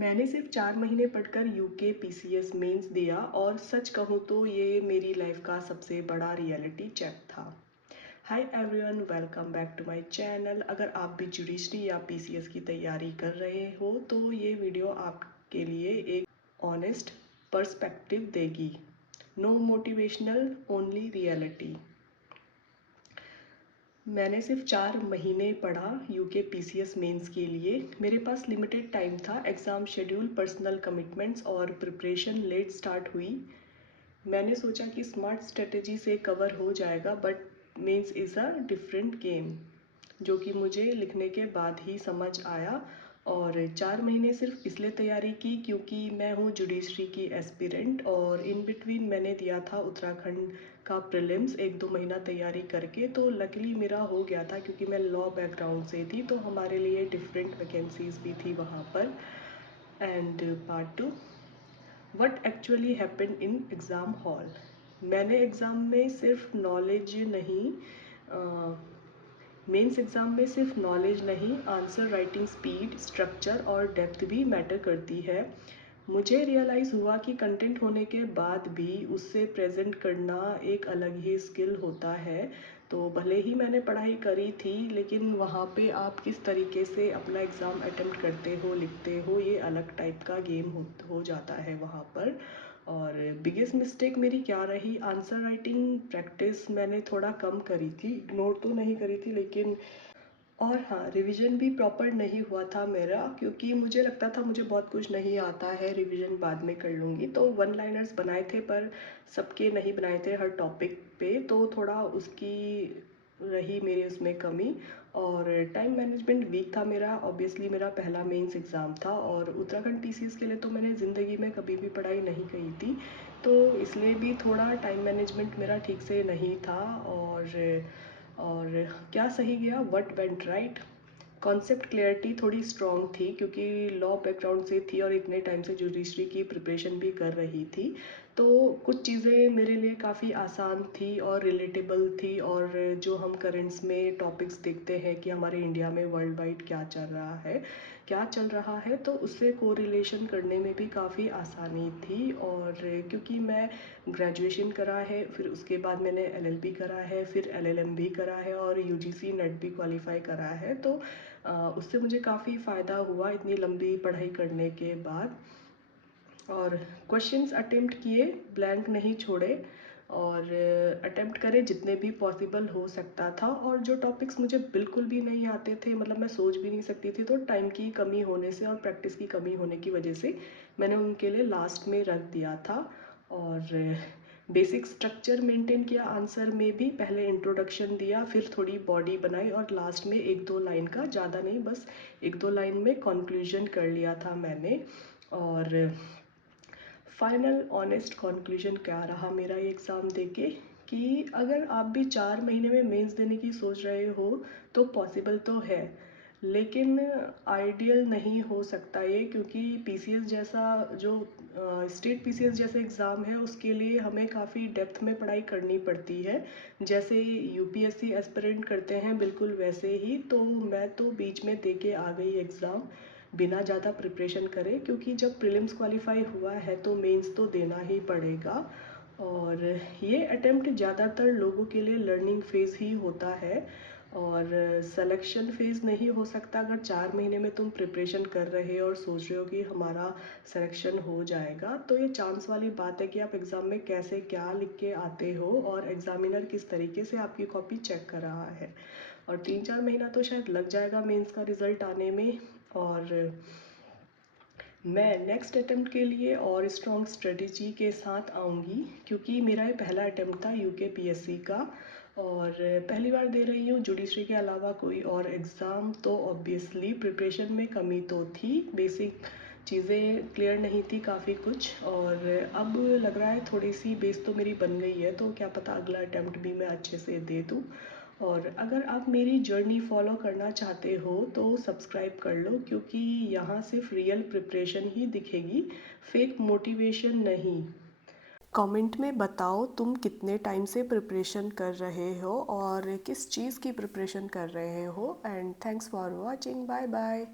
मैंने सिर्फ 4 महीने पढ़कर यूके पीसीएस मेंस दिया और सच कहूँ तो ये मेरी लाइफ का सबसे बड़ा रियलिटी चेक था। Hi everyone, welcome back to my channel. अगर आप भी जुडिशरी या पीसीएस की तैयारी कर रहे हो तो ये वीडियो आपके लिए एक ऑनेस्ट पर्सपेक्टिव देगी। No motivational, only reality. मैंने सिर्फ 4 महीने पढ़ा यूके पीसीएस मेंस के लिए। मेरे पास लिमिटेड टाइम था, एग्ज़ाम शेड्यूल, पर्सनल कमिटमेंट्स और प्रिपरेशन लेट स्टार्ट हुई। मैंने सोचा कि स्मार्ट स्ट्रेटजी से कवर हो जाएगा, but mains is a different game, जो कि मुझे लिखने के बाद ही समझ आया। और 4 महीने सिर्फ इसलिए तैयारी की क्योंकि मैं हूँ जुडिशरी की एस्पिरेंट, और इन बिटवीन मैंने दिया था उत्तराखंड का प्रीलिम्स 1-2 महीना तैयारी करके। तो लकीली मेरा हो गया था क्योंकि मैं लॉ बैकग्राउंड से थी, तो हमारे लिए डिफरेंट वैकेंसीज भी थी वहाँ पर। And part 2, what actually happened in exam hall. मैंने एग्ज़ाम में सिर्फ नॉलेज नहीं मेंस एग्ज़ाम में सिर्फ नॉलेज नहीं, आंसर राइटिंग स्पीड, स्ट्रक्चर और डेप्थ भी मैटर करती है। मुझे रियलाइज़ हुआ कि कंटेंट होने के बाद भी उससे प्रेजेंट करना एक अलग ही स्किल होता है। तो भले ही मैंने पढ़ाई करी थी, लेकिन वहाँ पे आप किस तरीके से अपना एग्ज़ाम अटेम्प्ट करते हो, लिखते हो, ये अलग टाइप का गेम हो जाता है वहाँ पर। और बिगेस्ट मिस्टेक मेरी क्या रही, आंसर राइटिंग प्रैक्टिस मैंने थोड़ा कम करी थी, इग्नोर तो नहीं करी थी लेकिन। और हाँ, रिवीजन भी प्रॉपर नहीं हुआ था मेरा, क्योंकि मुझे लगता था मुझे बहुत कुछ नहीं आता है, रिवीजन बाद में कर लूँगी। तो वन लाइनर्स बनाए थे पर सबके नहीं बनाए थे हर टॉपिक पे, तो थोड़ा उसकी रही मेरी उसमें कमी। और टाइम मैनेजमेंट वीक था मेरा, ऑब्वियसली मेरा पहला मेंस एग्ज़ाम था, और उत्तराखंड पीसीएस के लिए तो मैंने ज़िंदगी में कभी भी पढ़ाई नहीं की थी, तो इसलिए भी थोड़ा टाइम मैनेजमेंट मेरा ठीक से नहीं था। और क्या सही गया, what went right. Concept clarity थोड़ी स्ट्रॉन्ग थी क्योंकि लॉ बैकग्राउंड से थी और इतने टाइम से जुडिशरी की प्रिपरेशन भी कर रही थी, तो कुछ चीज़ें मेरे लिए काफ़ी आसान थी और रिलेटेबल थी। और जो हम करेंट्स में टॉपिक्स देखते हैं कि हमारे इंडिया में वर्ल्ड वाइड क्या चल रहा है, तो उससे कोरिलेशन करने में भी काफ़ी आसानी थी। और क्योंकि मैं ग्रेजुएशन करा है, फिर उसके बाद मैंने एलएलबी करा है, फिर एलएलएम भी करा है और यूजीसी नेट भी क्वालिफाई करा है, तो उससे मुझे काफ़ी फ़ायदा हुआ इतनी लंबी पढ़ाई करने के बाद। और क्वेश्चंस अटेम्प्ट किए, ब्लैंक नहीं छोड़े, और अटेम्प्ट करे जितने भी पॉसिबल हो सकता था। और जो टॉपिक्स मुझे बिल्कुल भी नहीं आते थे, मतलब मैं सोच भी नहीं सकती थी, तो टाइम की कमी होने से और प्रैक्टिस की कमी होने की वजह से मैंने उनके लिए लास्ट में रख दिया था। और बेसिक स्ट्रक्चर मेंटेन किया आंसर में भी, पहले इंट्रोडक्शन दिया, फिर थोड़ी बॉडी बनाई, और लास्ट में 1-2 लाइन का, ज़्यादा नहीं, बस 1-2 लाइन में कंक्लूजन कर लिया था मैंने। और फाइनल ऑनेस्ट कंक्लूजन क्या रहा मेरा ये एग्ज़ाम देके, कि अगर आप भी 4 महीने में मेंस देने की सोच रहे हो तो पॉसिबल तो है, लेकिन आइडियल नहीं हो सकता ये, क्योंकि पीसीएस जैसा जो स्टेट पीसीएस जैसे एग्ज़ाम है उसके लिए हमें काफ़ी डेप्थ में पढ़ाई करनी पड़ती है, जैसे यूपीएससी एस्पिरेंट करते हैं बिल्कुल वैसे ही। तो मैं तो बीच में दे के आ गई एग्ज़ाम बिना ज़्यादा प्रिपरेशन करे, क्योंकि जब प्रीलिम्स क्वालिफाई हुआ है तो मेंस तो देना ही पड़ेगा। और ये अटेम्प्ट ज़्यादातर लोगों के लिए लर्निंग फेज़ ही होता है, और सिलेक्शन फेज़ नहीं हो सकता अगर 4 महीने में तुम प्रिपरेशन कर रहे हो और सोच रहे हो कि हमारा सिलेक्शन हो जाएगा। तो ये चांस वाली बात है कि आप एग्ज़ाम में कैसे क्या लिख के आते हो और एग्ज़ामिनर किस तरीके से आपकी कॉपी चेक कर रहा है। और 3-4 महीना तो शायद लग जाएगा मेंस का रिज़ल्ट आने में। और मैं नेक्स्ट अटेम्प्ट के लिए और स्ट्रॉन्ग स्ट्रेटजी के साथ आऊँगी, क्योंकि मेरा ये पहला अटेम्प्ट था यूके पीएससी का, और पहली बार दे रही हूँ जुडिशरी के अलावा कोई और एग्ज़ाम, तो ऑब्वियसली प्रिपरेशन में कमी तो थी, बेसिक चीज़ें क्लियर नहीं थी काफ़ी कुछ। और अब लग रहा है थोड़ी सी बेस तो मेरी बन गई है, तो क्या पता अगला अटेम्प्ट भी मैं अच्छे से दे दूँ। और अगर आप मेरी जर्नी फॉलो करना चाहते हो तो सब्सक्राइब कर लो, क्योंकि यहाँ सिर्फ रियल प्रिपरेशन ही दिखेगी, फेक मोटिवेशन नहीं। कमेंट में बताओ तुम कितने टाइम से प्रिपरेशन कर रहे हो और किस चीज़ की प्रिपरेशन कर रहे हो। And thanks for watching, bye bye.